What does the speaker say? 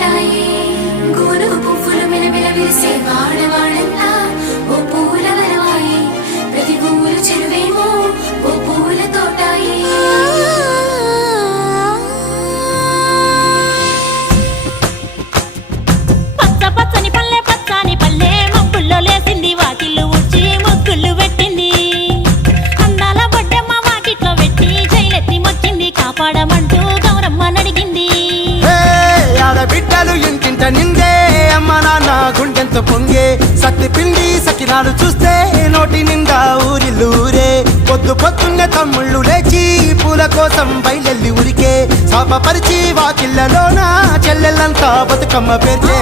తోటాయి గోను పువ్వులు మిలమిల విరిసే వాడవాడంతా ఓ పూల వరవాయి ప్రతి పువ్వులు చెరువేమో ఓ పూల తోటాయి పచ్చ పచ్చని పల్లె పచ్చని పల్లె మబ్బుల్లో లేసింది వాకిళ్ళు ఊడ్చి ముగ్గులు పెట్టింది అందాల బొడ్డమ్మ వాకిట్లో పెట్టి జైలెత్తి మొక్కింది కాపాడమంటూ గౌరమ్మ నడిగింది ఆడబిడ్డలు ఇంటింట నిందే అమ్మ నాన్న గుండెంతో పొంగే సత్తి పిండి సకినాలు చూస్తే నోటి నిండా ఊరిల్లూరే పొద్దు పొద్దున్నే తమ్ముళ్ళు లేచి పూల కోసం బయలెల్లి ఉరికే శాపపరిచి వాకిళ్ళలోన చెల్లెళ్ళంతా బతుకమ్మ పేర్చే